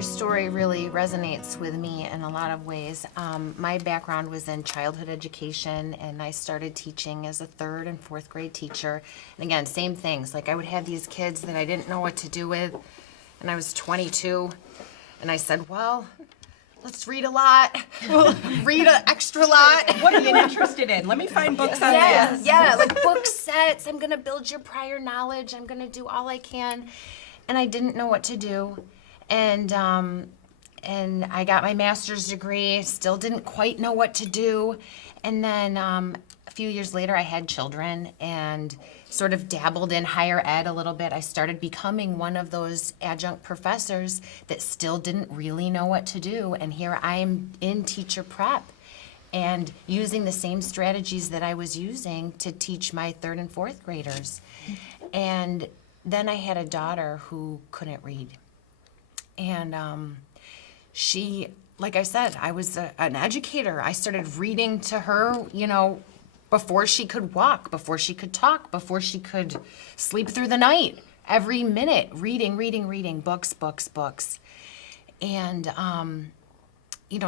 your story really resonates with me in a lot of ways. My background was in childhood education, and I started teaching as a 3rd and 4th grade teacher. And again, same things. Like, I would have these kids that I didn't know what to do with, and I was 22, and I said, well, let's read a lot. We'll read an extra lot. What are you interested in? Let me find books on this. Yeah, like book sets. I'm gonna build your prior knowledge. I'm gonna do all I can. And I didn't know what to do. And I got my master's degree, still didn't quite know what to do. And then a few years later, I had children and sort of dabbled in higher ed a little bit. I started becoming one of those adjunct professors that still didn't really know what to do. And here I'm in teacher prep and using the same strategies that I was using to teach my 3rd and 4th graders. And then I had a daughter who couldn't read. And she, like I said, I was an educator. I started reading to her, before she could walk, before she could talk, before she could sleep through the night. Every minute, reading, books. And,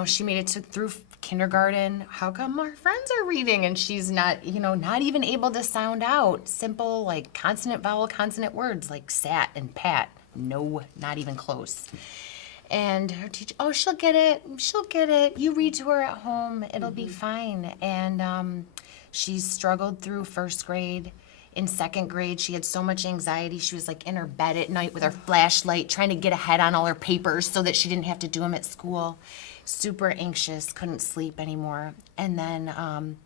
she made it through kindergarten. How come our friends are reading and she's not, not even able to sound out simple, like consonant, vowel, consonant words like sat and pat? No, not even close. And her teacher, oh, she'll get it. You read to her at home, it'll be fine. And she struggled through 1st grade. In 2nd grade, she had so much anxiety. She was like in her bed at night with her flashlight, trying to get ahead on all her papers so that she didn't have to do them at school. Super anxious, couldn't sleep anymore. And then,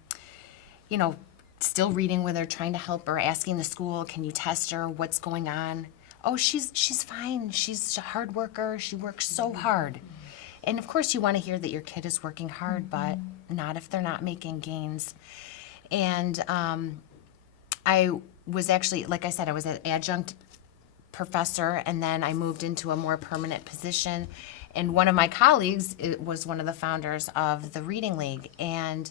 still reading with her, trying to help her, asking the school, can you test her? What's going on? Oh, she's fine. She's a hard worker. She works so hard. And of course you want to hear that your kid is working hard, but not if they're not making gains. And I was actually, like I said, I was an adjunct professor, and then I moved into a more permanent position. And one of my colleagues was one of the founders of the Reading League, and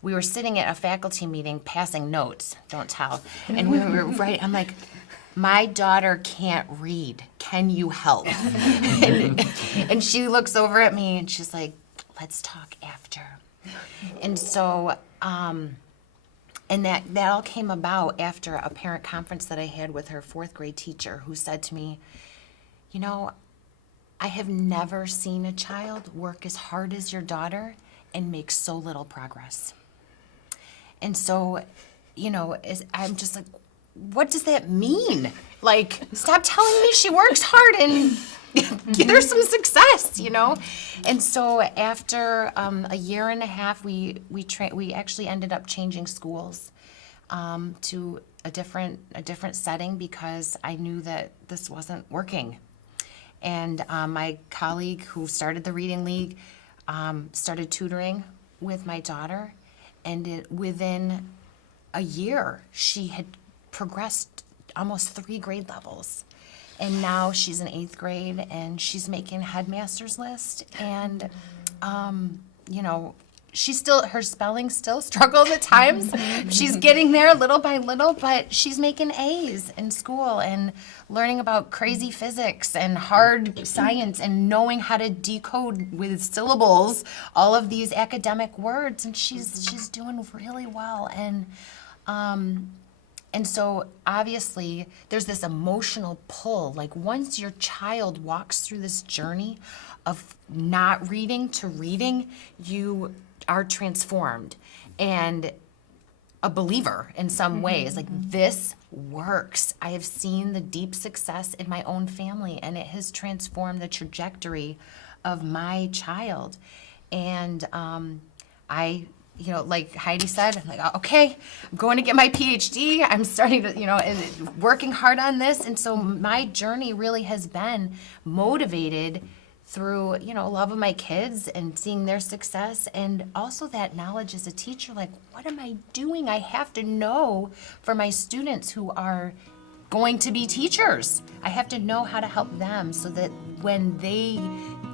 we were sitting at a faculty meeting passing notes, don't tell, and we were right, I'm like, my daughter can't read, can you help? And she looks over at me and she's like, let's talk after. And so, and that all came about after a parent conference that I had with her 4th grade teacher, who said to me, I have never seen a child work as hard as your daughter and make so little progress. And so, I'm just like, what does that mean? Like, stop telling me she works hard and give her some success, And so after a year and a half, we actually ended up changing schools to a different setting because I knew that this wasn't working. And my colleague who started the Reading League started tutoring with my daughter, and within a year, she had progressed almost 3 grade levels. And now she's in 8th grade, and she's making headmaster's list. And, her spelling still struggles at times. She's getting there little by little, but she's making A's in school and learning about crazy physics and hard science and knowing how to decode with syllables all of these academic words. And she's doing really well. And so obviously there's this emotional pull. Like, once your child walks through this journey of not reading to reading, you are transformed and a believer in some ways. Like, this works. I have seen the deep success in my own family, and it has transformed the trajectory of my child. And like Heidi said, I'm like, okay, I'm going to get my PhD. I'm starting to, and working hard on this. And so my journey really has been motivated through, love of my kids and seeing their success, and also that knowledge as a teacher, like, what am I doing? I have to know for my students who are going to be teachers. I have to know how to help them so that when they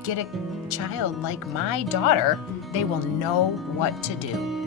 get a child like my daughter, they will know what to do.